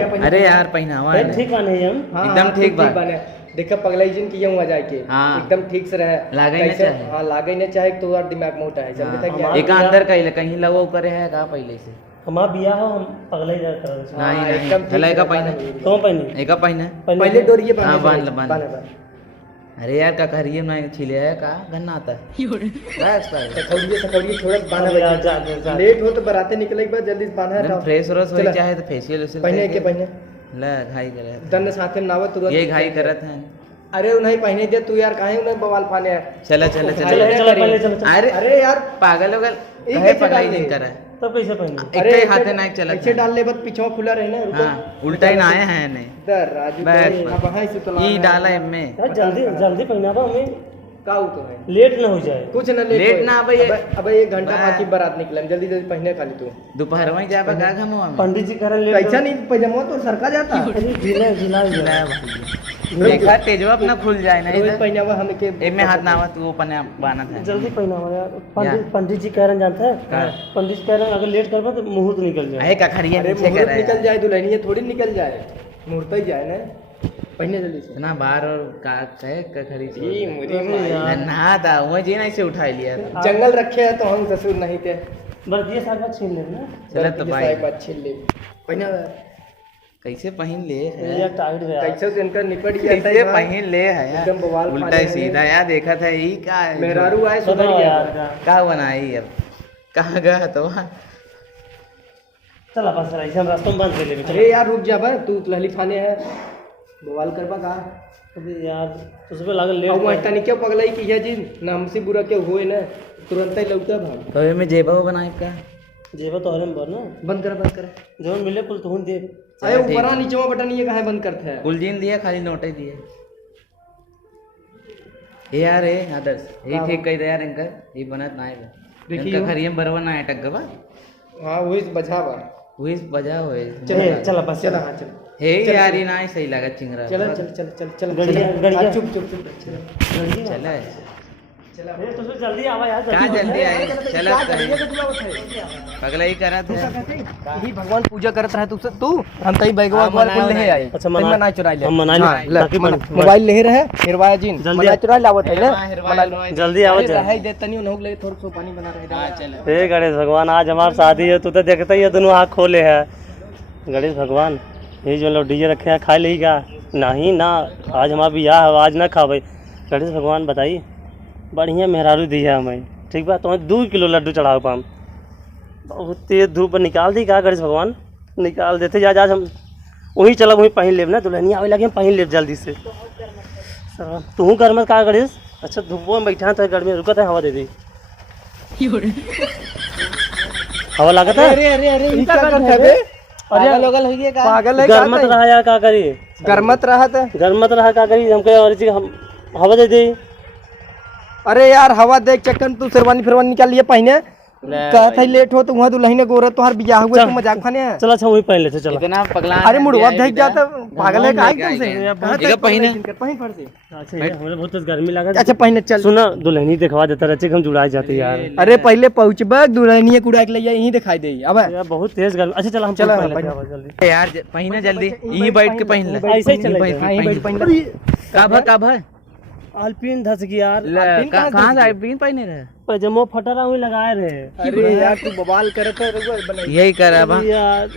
अरे यार पहनावा है ठीक बाने हम एकदम ठीक बात देखा पगलाई जिन की हुआ जाए के हाँ। एकदम ठीक से रहे लागे न चाहे हाँ लागे न चाहे तो और दिमाग मोटा है जल्दी तक हाँ, एक अंदर कहीं लवो करे है का पहले से हमारा बिया हो हम पगला ही कर नहीं एकदम ठीक चला एका है, पहने तो पहने एका पहने पहले डोरिए हाँ, बांध बांध ले। अरे यार का करिए ना छिले है का गन्ना आता है बस सखौड़िए थोड़ा बांधा यार जा लेट हो तो बराते निकले के बाद जल्दी से बांधा एकदम हटाओ फ्रेश रोस हो चला। चाहे तो फेशियल उसे पहने के पहने ले घाई करे दन साथे में नावे तुरंत ये घाई करत है अरे उन्हें पहने दे तू यार काहे उन्हें बवाल पाने है चला चलो पहले चलो अरे अरे यार पागल हो गल ये कहे कैसे पगलाई डाल नहीं दे? करे तब कैसे पहने एक ही हाथे ना चला पीछे डाल ले बस पीछे खुला रहे ना रुको हाँ उल्टा ही ना आए हैं नहीं दर राजू बस, तो अब हां से तो ये डाला है में यार जल्दी जल्दी पहनावा हमें का तो है लेट ना हो जाए कुछ ना लेट ना अब ये अब 1 घंटा बस। बाकी बारात निकले जल्दी जल्दी पहने खाली तू दोपहर में जाबा का घमवा में पंडित जी कह रहे कैसा नहीं पैजामा तो सरका जाता जिला जिला जिलाया भाई देखा तेजवा अपना खुल जाए ना रोज इधर पहनावा हम के एमे हाथ ना आवा तू अपने बाना था जल्दी पहनावा यार पंडित जी कह रहे हैं जानते हैं पंडित जी कह रहे हैं अगर लेट करबा तो मुहूर्त निकल जाए अरे का खड़िया अरे नीचे कर मुहूर्त निकल जाए दुल्हनिया थोड़ी निकल जाए मुहूर्त ही जाए ना पहने जल्दी से इतना बार और का कहे का खड़ी जी मुझे ना था वो जी नहीं से उठा लिया जंगल रखे हैं तो हम ससुर नहीं थे बस ये सारा छीन लेना चला तो भाई बात छीन ले पहना कैसे पहन ले ये टाइट गया कैसे से इनका निपट गया था कैसे पहन ले है यार एकदम बवाल उल्टा पानी ही सीधा यार देखा था यही का है मेहरारू आए सुधर सुधर गया यार का बनाई अब कहाँ गया तो वहाँ चला बस ऐसे हम रास्ते में बंद कर लेंगे अरे यार रुक जा बा तू लहली खाने है बवाल करबा का अबे यार तुझ पे लागल अब लेट वहटा नहीं क्यों पगलाई की है जी ना हमसे बुरा क्यों हुए ना तुरंत ही लौटा भाग तो में जेबा बनाए का जेबा तो हरम बर ना बंद कर जोन मिले कुल तुहन दे अरे ऊपर नीचे में बटन ये कहाँ बंद करते हैं कुलजीन दिया खाली नोटे दिए ये यार ए आदर्श ये ठीक कह दे यार इनका ये बनत ना है देखियो। इनका खरियम बरवा ना अटक गवा हाँ वही बजा बा वही बजा होए चला बस चला हाँ चल हे यार ये ना सही लगा चिंगरा चल चल चल चल चल गड़िया, गड़िया। हाँ, चुप चुप चुप चल चला चला ए तुझे जल्दी आवा यार कहाँ जल्दी आए चला पगला ही करा था ही भगवान पूजा करत रहे तू हम तई बैगवा वाल कुल ले आए अच्छा, मना- मना चुरा ले हम मना हाँ, ले, ले, ताकि मना- मन- मोबाइल ले रहे हिरवाया जिन जल्दी मना चुरा लावत है जल्दी आवा जा है दे तनी उन्हों ले थोड़ा सो पानी बना रहे हाँ चलो हे गणेश भगवान आज हमारी शादी है तू तो देखता ही है दोनों आँख खोले है गणेश भगवान ये जो लोग डीजे रखे हैं खा लेगा नहीं ना आज हमारा बियाह है आज ना खावे गणेश भगवान बताइए बढ़िया मेहरारू दिया हमें ठीक बात तुम्हें 2 किलो लड्डू चढ़ाओ पाम बहुत तेज धूप पर निकाल दी का गणेश भगवान निकाल देते जा आज हम वहीं चला वहीं पहन लेब ना दुल्हनिया आवे लगे हम पहन लेब जल्दी से तू घर में का गणेश अच्छा धूप में बैठा तो गर्मी रुकत है हवा दे दी हवा लागत है अरे अरे अरे क्या करत है बे पागल होगल होइए का पागल है गर्मत रहा यार का करी गरमत रहत है गर्मत रहा का करी हमके और चीज हम हवा दे दी अरे यार हवा देख चक्कर तू शेरवानी फिरवानी निकाल लिए पहने कहत है लेट हो तो वहाँ दुल्हन गोरत तोहार बियाह हुए तू मजाक खाने है चला अच्छा वहीं पहन लेते चला इतना पगला अरे मुड़वा देख जाता पागल है का एकदम से एका पहने पहन फट से अच्छा ये हमें बहुत गर्मी लगा अच्छा पहने चल सुना दुल्हनी दिखवा देता रहे हम जुड़ा जाते यार अरे पहले पहुंचबा दुल्हनिया कुड़ा के लिए यहीं दिखाई दे अब यार बहुत तेज गर्मी अच्छा चला हम चला, पहन लेते पहन। हैं, आवा जल्दी यार पहने जल्दी यहीं बैठ के पहन ले ऐसे ही चले का भा अल्पिन धस गई यार कहाँ से अल्पिन पहने रहे पैजामा फटा रहा हुई लगाए रहे अरे यार तू बवाल करत है रुको बनाई यही करा बा यार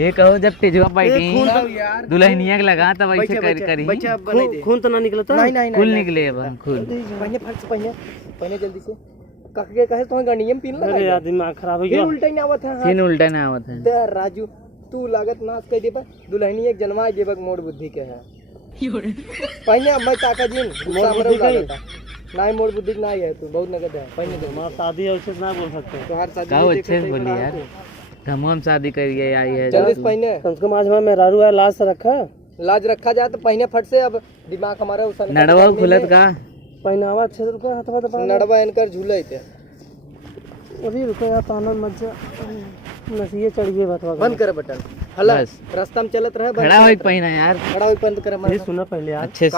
ये कहो जब तेजवा बैठी दुल्हनिया के लगा तब ऐसे करी बच्चा बनाई दे खून तो ना निकला था नहीं नहीं खुल निकले अब खुल पहने फट से पहने जल्दी से कके कहे तो गणियम पीन लगा अरे यार दिमाग खराब हो फिर गया उल्टा ही आवत है फिर उल्टा ना आवत है दे राजू तू लागत नाच कह देबा दुल्हनी एक जन्मा देबक मोड़ बुद्धि के है पहने मैं ताका दिन गुस्सा मरे लागता नहीं मोड़ बुद्धि नहीं है तू बहुत नगद है पहने दे हमारा शादी है उससे ना बोल सकते तोहार शादी कहो में अच्छे से देखत बोली है यार हम शादी करिए आई है जल्दी से पहने कम से कम आज हमारा मेहरारू है लाश से रखा लाज रखा जाए तो पहने फट से अब दिमाग हमारा उसन नड़वा खुलत का पहनावा अच्छे से रुको हाथवा दबा नड़वा इनकर झूले थे अभी रुको यार ताना मत जा नसिए चढ़ गई बतवा बंद कर बटन हला बस। रास्ता में चलत रहे खड़ा होई पहना यार खड़ा होई बंद कर ये हमारा सुना पहले यार अच्छे से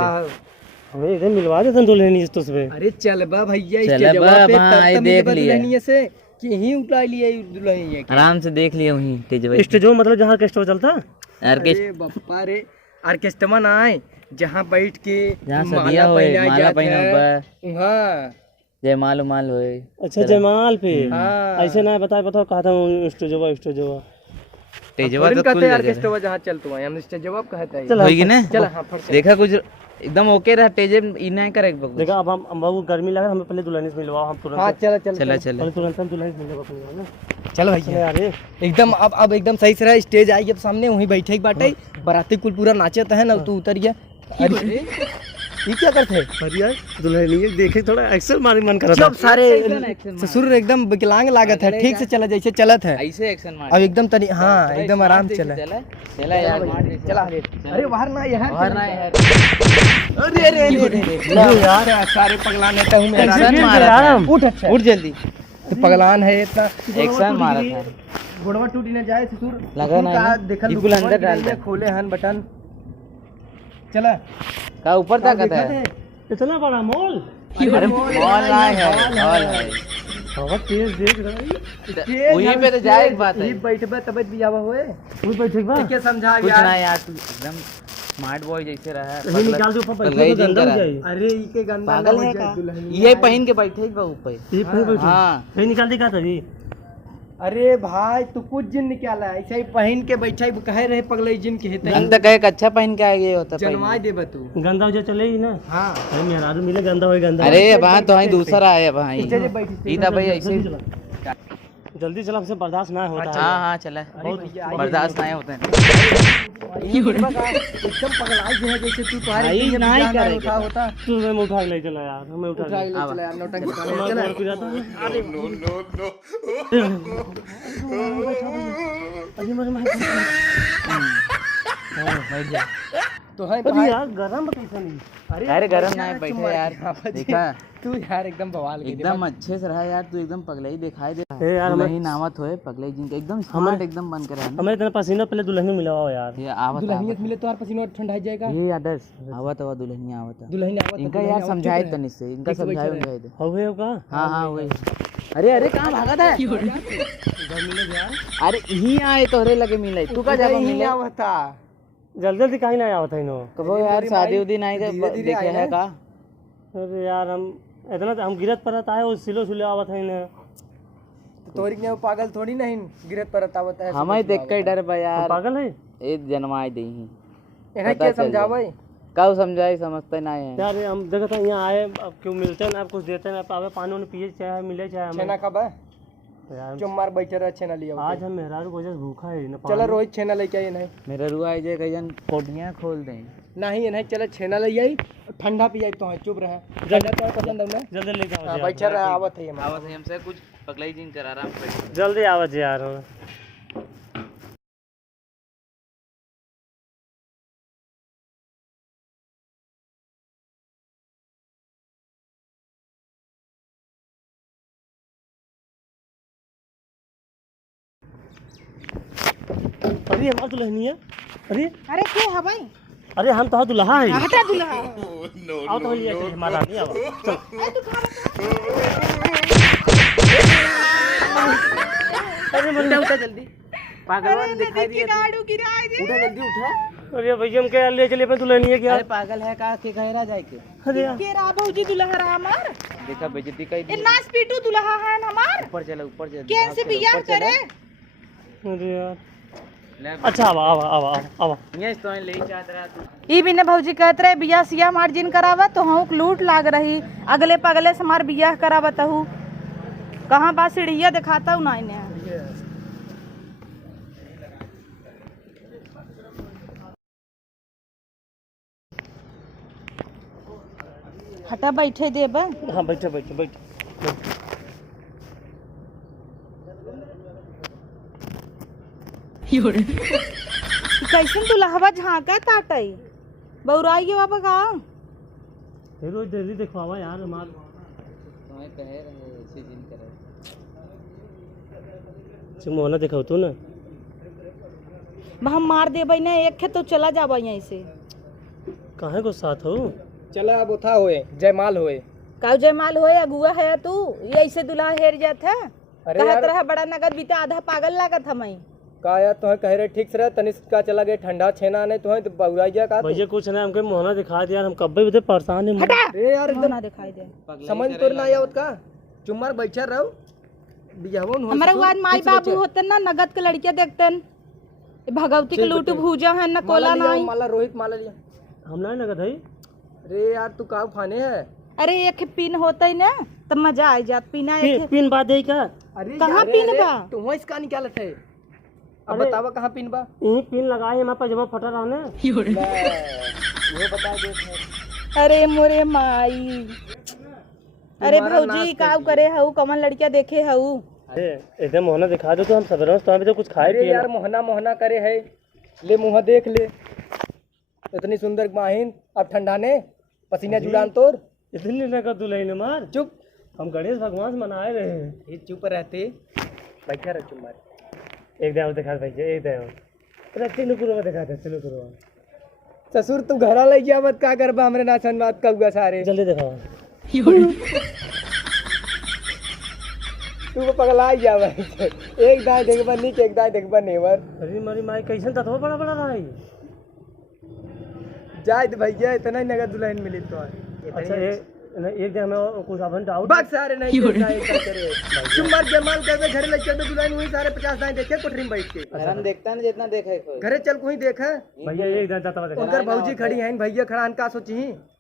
हमें इधर मिलवा देते दुल्हनी तो उसमें अरे चल बा भैया चल इसके बा, जवाब पे वहाँ आई तब देख देख लिया। लिया से कि ही उठा लिए दुल्हनिया के आराम से देख लिया वहीं तेजवा स्टेजो मतलब जहाँ का स्टेज चलता अरे बप्पा रे, ऑर्केस्ट्रा ना आए जहाँ बैठ के जहाँ सदिया होए, माला पहना हुआ हाँ जयमाल उमाल होए। अच्छा जयमाल पे हाँ। ऐसे ना बताओ कहा था स्टेजवा तेजवा तो कहते कुल ऑर्केस्ट्रा जहाँ चलते हैं हम स्टेजवा कहते हैं। चल होगी ना। चल हाँ फट से। देखा कुछ एकदम ओके रहा तेजे ई नहीं करे बकुल। देखा अब हम बाबू गर्मी लगा हमें पहले दुल्हन से मिलवाओ हम तुरंत हाँ चला चल चला चला पहले तुरंत हम दुल्हन से मिलवा अपने ना चल चले भैया यार ये एकदम अब एकदम सही से रहा। स्टेज आई अब सामने वहीं बैठे ही बाटे बाराती कुल पूरा नाचत है ना तू उतर गया। अरे ये क्या करते हैं? अरे यार दुल्हन ये देखे थोड़ा एक्शन मारे मन कर रहा सब सारे ससुर एकदम विकलांग लागत है। ठीक से चला जैसे चलत है ऐसे एक्शन मार अब एकदम तरी हाँ एकदम आराम से चला। चला चला यार मार दे चला अरे बाहर ना यार बाहर ना यार अरे अरे अरे यार सारे पगलान नेता हूँ मेरा। एक्शन मारा था। उठ अच्छा उठ जल्दी तो पगलान है इतना एक्शन मारा था। घोड़वा टूटी न जाए ससुर लगा ना का ना। देखल बिल्कुल अंदर डाल दे। खोले हन बटन चला का ऊपर तक आता है। इतना बड़ा मॉल अरे मॉल ना है मॉल है। बहुत तेज देख रहा है वहीं पे तो जाए एक बात है। बैठबे तबियत भी आवा होए कोई पर ठीक बा क्या समझा कुछ यार। ना यार तू एकदम स्मार्ट बॉय जैसे रहा है। ये निकाल दे ऊपर पगला बैठे ही तो गंदा जिन हो करा। जाए अरे ई के गंदा पागल है का ये पहन के बैठे ही बा ऊपर। ये पे बैठे हाँ ये निकाल दे का तभी अरे भाई तू कुछ जिन निकाला ऐसे ही पहन के बैठा कहे रहे पगलई जिन के हेते हम तो कहे कि अच्छा पहन के आ गए होता जनवाई देबे तू। गंदा हो जाए चले ही ना हाँ अरे मेरा मिले गंदा होए गंदा अरे वहाँ तो वहीं दूसरा है वहाँ इधर जे बैठी इधर भाई ऐसे जल्दी चला हमसे बर्दाश्त ना होता है हाँ हाँ चला बर्दाश्त नहीं होते हैं। एकदम पगलाई जो है जैसे तू तुम्हारे भाई, लिए नहीं बियाह ना करेगा। होता तू हमें उठा के ले चला यार हमें उठा उठा के के ले चला यार नौटंकी हमारा चला घर पे जाता है अरे अरे मेरे मां बैठ जा। तो है अरे भाई यार गरम कैसा नहीं अरे गरम ना है, बैठे यार देखा तू यार एकदम बवाल के एकदम अच्छे से रहा यार तू एकदम पगलाई दिखाई दे। ए यार नहीं नामत होए पगलाई जिनका एकदम स्मार्ट एकदम बन कर है ना। हमें इतना पसीना पहले दुल्हन में मिलाओ यार ये आवत दुल्हनियत मिले तो यार पसीना ठंडा जाएगा। ये आदर्श आवत हुआ दुल्हनिया आवत दुल्हन आवत इनका यार समझाए तनिक से इनका समझाए समझाए दे। हो गए का हाँ हाँ वही। अरे अरे कहाँ भागा था? अरे यहीं आए तोहरे लगे मिले तू का जाबा मिले आवता जल्दी जल्दी कहीं ना आया था इनो कबो यार शादी उदी नहीं धीरे का धीरे देखे आए है ना। का। अरे यार हम इतना हम गिरत परत आए वो सिलो सिलो आवत है इन्हें तोरी के पागल थोड़ी नहीं गिरत परत आवत है। हमें देख के डर बा यार पागल है ए जन्माए दे ही इन्हें क्या समझावे कब समझाए समझते नहीं है। यार हम देखा था यहाँ आए अब क्यों मिलते हैं ना आप कुछ देते हैं आप आवे पानी उन्हें पिए चाहे मिले चाहे हमें छेना कब है यार जो मार बैठे रहा छेना लिया आज हम मेहरारू को वजह भूखा है ना चलो रोहित छेना लेके आई नहीं मेरा रुआ आई जाए कहीं कोठियाँ खोल दें। नहीं नहीं चलो छेना ले आई ठंडा पी आई तो है चुप रहे ठंडा तो पसंद है ना। जल्दी ले जाओ हाँ बैठा रहा आवत है आवत है हमसे कुछ पगलाई जिन करा रहा जल्दी आवत यार अरे हमारा दुल्हनी है अरे अरे क्या है भाई अरे हम तो दुल्हा है हटा दूल्हा आओ तो लिया चलिए हमारा नहीं आओ चल अरे उठा उठा जल्दी पागल दिखाई दिया गाड़ू गिराई दे उठा जल्दी उठा। अरे भैया हम क्या ले चले अपने दुल्हनी है क्या अरे पागल है का के गहरा जाए के अरे यार के रा भौजी दुल्हा रा हमार देखा बेइज्जती कई ए नाच पीटू दुल्हा है हमार ऊपर चला ऊपर चला केन से बियाह करे अरे यार ले अच्छा आवा आवा आवा आवा ये तो ले चाहत रहा तू ई बिना भौजी कहत रहे बियाह सिया मार्जिन करावा तो हम लूट लाग रही अगले पगले से हमार बियाह करावत हूँ कहाँ बा सीढ़िया दिखाता हूँ ना इन्हें हटा बैठे देबा हाँ बैठो बैठो बैठो कैसन दुल्हवा झांका ताटई बौराई बाबा का रोज जल्दी दिखवावा यार हमार तुम्हें कहे रहे ऐसे जिन करे मोहना दिखाओ तू ना हम मार देबै ना एक खे तो चला जाबा यहीं से कहाँ को साथ हो चला अब उठा होए जयमाल होए काऊ जयमाल होए अगुआ है तू ये ऐसे दुल्हा हेर जात है अरे कहत यार रहा बड़ा नगद बीता आधा पागल लागत हमें का यार तुम्हें कह रहे ठीक से रह तनिष का चला गया ठंडा छेना नहीं तुम्हें तो बउरा गया का भैया कुछ नहीं, हमको मोहना दिखा दिया, हम कब भी परेशान है। अरे यार एकदम ना दिखाई दे समझ तो ना आवत का चुम्मार बैठा रहो बियाहवन हो हमारे आज माई बाबू होते ना नगद के लड़कियां देखते भगवती के लूट भूजा है न कोला नहीं। माला रोहित माला लिया हम नहीं लगा था। अरे यार तू का खाने है अरे एक पिन होता ही ना तब मजा आ जात पीना एक पिन बात है क्या? अरे कहाँ यार, पिन अरे, बा? तुम इसका निकालत है अब बतावा कहाँ पिन बा यही पिन लगाए हमारे पजामा फटा रहा ने। वो बता दे अरे मोरे माई अरे भौजी काव करे हऊ कमन लड़कियां देखे हऊ अरे एकदम मोहना दिखा दो तो हम सवेरे तो अभी तो कुछ खाए अरे पिए यार मोहना मोहना करे है ले मुँह देख ले इतनी सुंदर माहिन अब ठंडा ने पसीना जुड़ान तोर इतनी लगा दुल्हन मार। चुप हम गणेश भगवान से मनाए रहे हैं। ये चुप रहते बैठा रह चुप मार एक दिन दिखा भैया एक दिन अरे तीनों में दिखा दे तीनों कुरुआ ससुर तू घरा ले गया मत का करबा हमरे नाचन बात कहुआ सारे जल्दी दिखाओ। तू को पगला ही जावा एक दाएं देखबा नीचे एक दाएं देखबा नेवर अरे मारी माई कैसे तत्व बड़ा बड़ा रहा है। जाए तो भैया इतना ही नगद दुल्हन मिली तो अच्छा एक दिन हमें कुछ अपन डाउट बात सारे नहीं करता है क्या करे तुम मर जमाल करवे घरे ले चल दुल्हन हुई सारे 50 दाएं देखे कोठरी में बैठ के हम देखता ना जितना देखे कोई घरे चल कोई देखा भैया एक दिन तत्व दिखा उनकर भौजी खड़ी हैं भैया खड़ा अनका सोची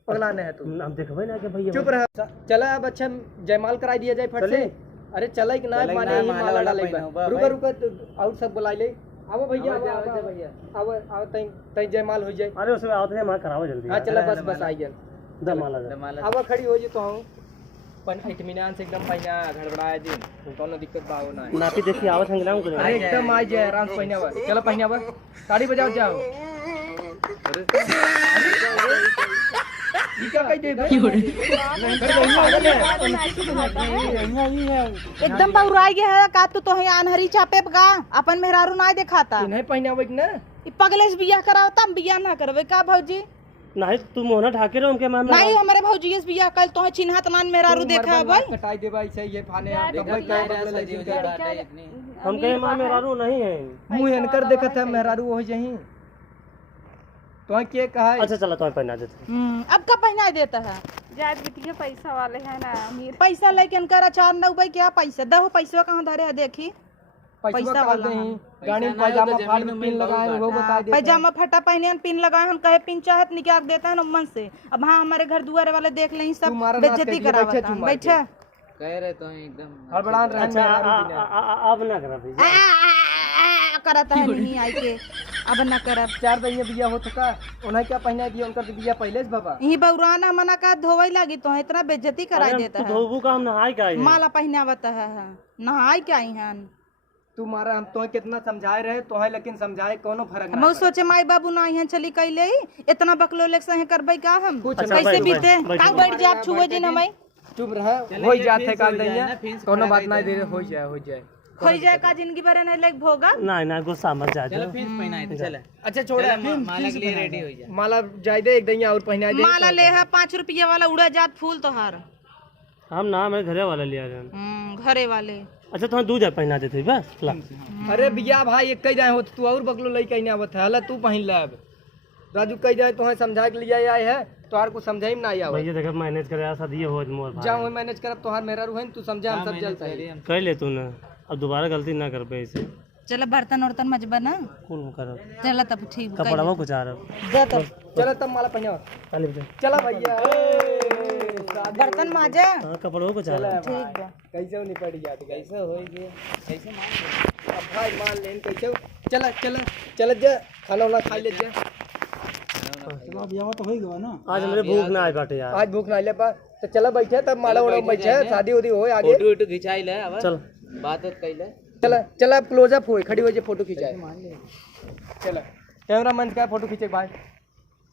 पगला नहीं है तू हम देखबे ना कि भैया चुप रह चला अब अच्छा जयमाल कराई दिया जाए फट से अरे चला कि ना माने ही माला डाले रुका रुका आउट सब बुला ले आओ भैया आओ भैया आओ आओ तई जयमाल हो जाए अरे उसमें आओ तो हमारा कराओ जल्दी। हां चला बस बस आई गया दमाला अब खड़ी हो जी तो हूं पन इत्मीनान से एकदम पहिना गड़बड़ाए दिन कोनो दिक्कत बाहो ना नापी देखी आवत हंगला को अरे एकदम आ जाए आराम से पहिना चलो पहिना ताड़ी बजाओ जाओ ये क्या कह दे भाई एकदम बउराई गया है का तू तो है अनहरी चापे का अपन मेहरारू ना दिखाता नहीं पहिनावे ना ई पगले से बियाह कराओ तम बियाह ना करवे का भौजी नहीं तू मोहना ढाके रहो हमके मान नहीं हमारे भौजी से बियाह कल तो चिन्हत मान मेहरारू देखा बल कटाई दे भाई सही है फाने आप भाई कह हम कहे मां मेहरारू नहीं है। मुंह इनकर देखत है मेहरारू हो जही तो के कहा है अच्छा चला तो पहना देते। अब का पहना देता है जायद बिटिया पैसा वाले है ना अमीर पैसा लेके इनकर अचार न उबई क्या पैसा दहो पैसा कहां धरे है देखी पैसा वाला गाड़ी में पजामा फाड़ में पिन लगाए वो बता दे पैजामा फटा पहने पिन लगाए हम कहे पिन चाहत निकाल देता है मन से अब हाँ हमारे घर दुआरे वाले देख लें सब बेइज्जती करावत बैठे कह रहे तो एकदम हड़बड़ान रहे अच्छा अब ना करा भैया करता है नहीं आई के अब न करब 4 बजे बिया हो चुका उन्हें क्या पहना दिया उनका बिया पहले से बाबा यही बउराना मना का धोवई लगी तो इतना बेइज्जती कराई देता है धोबू का हम नहाई का आई माला पहनावत है नहाई क्या आई हैं तू मारा हम तो कितना समझाए रहे तो है लेकिन समझाए कोनो फर्क हम सोचे माई बाबू ना यहाँ चली कैले इतना बकलो लेक से करबई का हम कुछ कैसे बीते का बैठ जा छुए जी हमें चुप रह हो जाते काल नहीं कोनो बात नहीं दे हो जाए हो जाए का जिंदगी भर नहीं लेक भोगा नहीं गुस्सा मत जा चलो फीस पहनाए थे चले अच्छा छोड़ माला के लिए रेडी हो जा माला जाए दे एक दैया और पहना दे माला ले है 5 रुपया वाला उड़ा जात फूल तोहार हम ना मेरे घरे वाला लिया गया घरे वाले अच्छा तो दूध पहना देते बस ला। अरे भैया भाई एक जाए हो तू और बगलो लई कहीं आवत है हला तू पहन ले अब राजू कह जाए तो समझा के लिए आए है तोहार को समझाई में ना आया भैया देखो मैनेज करे शादी हो मोर भाई जाओ मैनेज करब तोहार मेरा रुहन तू समझा हम सब जलता है कर ले तू ना अब दोबारा गलती ना कर पे इसे चलो बर्तन उर्तन मजबा ना कौन कर चलो तब ठीक कपड़ा वो कुछ आ रहा जा तब चलो तब माला पहना चल बे चला भैया बर्तन माजा हां कपड़ा वो कुछ आ रहा ठीक बा कैसे निपट जात कैसे होई जे कैसे मान अब भाई मान लेन कैसे चला चला चल जा खाना वाला खा ले जा आज मेरे भूख ना आए बाटे यार आज भूख ना ले पा तो चला बैठे तब माला उड़ा बैठे शादी उदी होए आगे फोटो वोटो खिंचाई ले अब चल बात होत कइले चला चला क्लोजअप होए खड़ी हो जे फोटो खिंचाए चला कैमरा मैन का फोटो खींचे भाई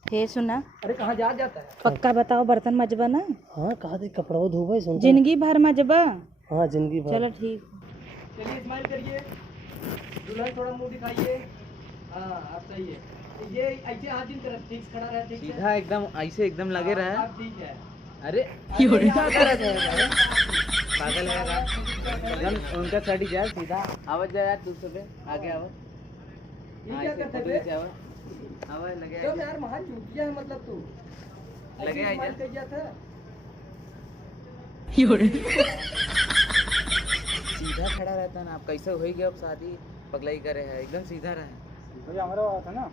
हे सुना अरे कहाँ जाता है पक्का बताओ बर्तन मजबा ना हां कहा दे कपड़ा वो धोबे सुन जिंदगी भर मजबा हां जिंदगी भर चलो ठीक चलिए स्माइल करिए दुल्हन थोड़ा मुंह दिखाइए हाँ अब सही है ये ऐसे हाथ दिन तरफ ठीक खड़ा रहे ठीक सीधा एकदम ऐसे एकदम लगे रहे अब ठीक है अरे क्या कर रहे थे पागल है का एकदम उनका साड़ी जाए सीधा आवाज जाए यार दूसरे पे आगे आवाज ये क्या करता है बे? तो यार महा चूतिया है मतलब तू लगे आई जा। कर गया था सीधा खड़ा रहता ना, आप कैसे हो गया अब शादी पगलाई करे है, एकदम सीधा रहे। भाई हमारा था ना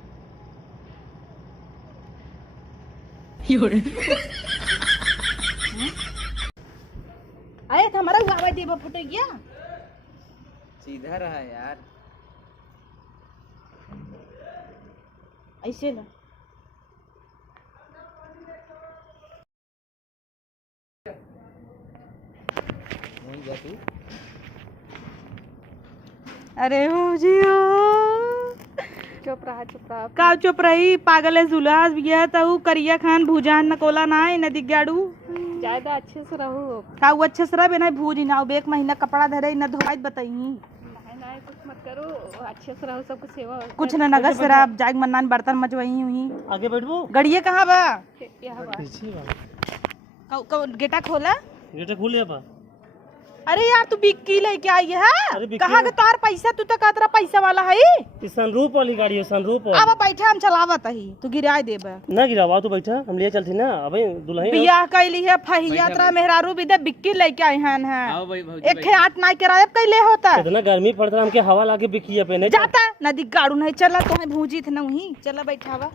अरे हमारा हुआ देवा फुटे गया। सीधा रहा यार। ऐसे ना वहीं जा तू। अरे हो जियो चुप रहा का चुप रही पागल है जुलास बिया तऊ करिया खान भूजान नकोला ना है नदी गाड़ू ज्यादा अच्छे से रहो। का वो अच्छे से रहे ना भूज ना एक महीना कपड़ा धरे न धोई बताई नहीं कुछ मत करो, अच्छे से रहो, सबको सेवा कुछ न नगद शराब जाग मन्नान बर्तन मचवाई हुई। आगे बैठबो। गड़िए कहाँ बा? यहाँ बात पीछे बा। गेटा खोला। गेट खोल लिया बा। अरे यार तू बिक्की लेके आई है अरे बिक्की कहाँ के तार पैसा तू तो कहत पैसा वाला है। ये सनरूफ वाली गाड़ी है, सनरूफ वाली। अब बैठे हम चलावत ही तू गिराए देबा ना गिरावा तो बैठा, हम लिए चलती ना। अबे दुल्हन बियाह कैली है फहियात्रा मेहरारू भी दे बिक्की लेके आए हैं आओ भाई भौजी एक खे 8 किराया कैले होता इतना गर्मी पड़ता है, हमके हवा लाके बिकिया पे नहीं जाता नदी गाड़ू नहीं चला तो भूजी थे नहीं चला बैठावा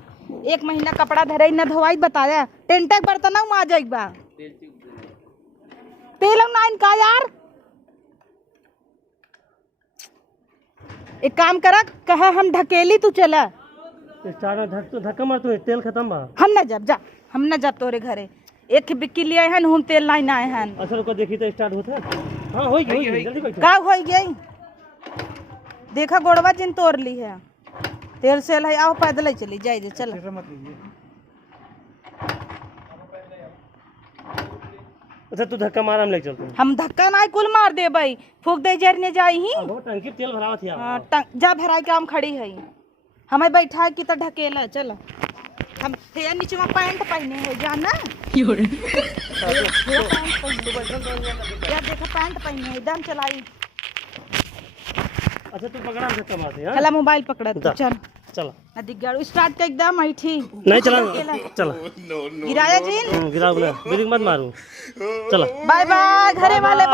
एक महीना कपड़ा धरे न धोवाई बताया टेंटक बर्तन आ जाइबा तेल नाइन का यार। एक काम करा कहा हम ढकेली तू चला स्टार्ट में धक्का मार तू, तेल खत्म बा। हम न जब तोरे घरे एक बिक्की लिए हैं हम तेल नहीं आए हैं। अच्छा रुको देखी तो स्टार्ट होता है। हाँ हो गई जल्दी बैठो। का हो गई देखा गोड़वा जिन तोड़ ली है तेल सेल है आओ पैदल ही चली जाए चल। अच्छा तू धक्का मार, हम लेके चलते हैं। हम धक्का नहीं कुल मार दे भाई फूक दे जरने जाई ही वो टंकी तेल भरावा थी। जा भराई के हम खड़ी है हमें बैठा की तो ढकेला चल हम तेरा नीचे में पैंट पहने है जाना यार देखो पैंट पहने है एकदम चलाई। अच्छा तू पकड़ा धक्का मारते हैं। चला मोबाइल पकड़ा तू चल चला नदी गाड़ू स्टार्ट कर एकदम ऐठी नहीं चला चला गिराया जी गिरा बोला ब्रेक मत मारू चला बाय बाय घरे वाले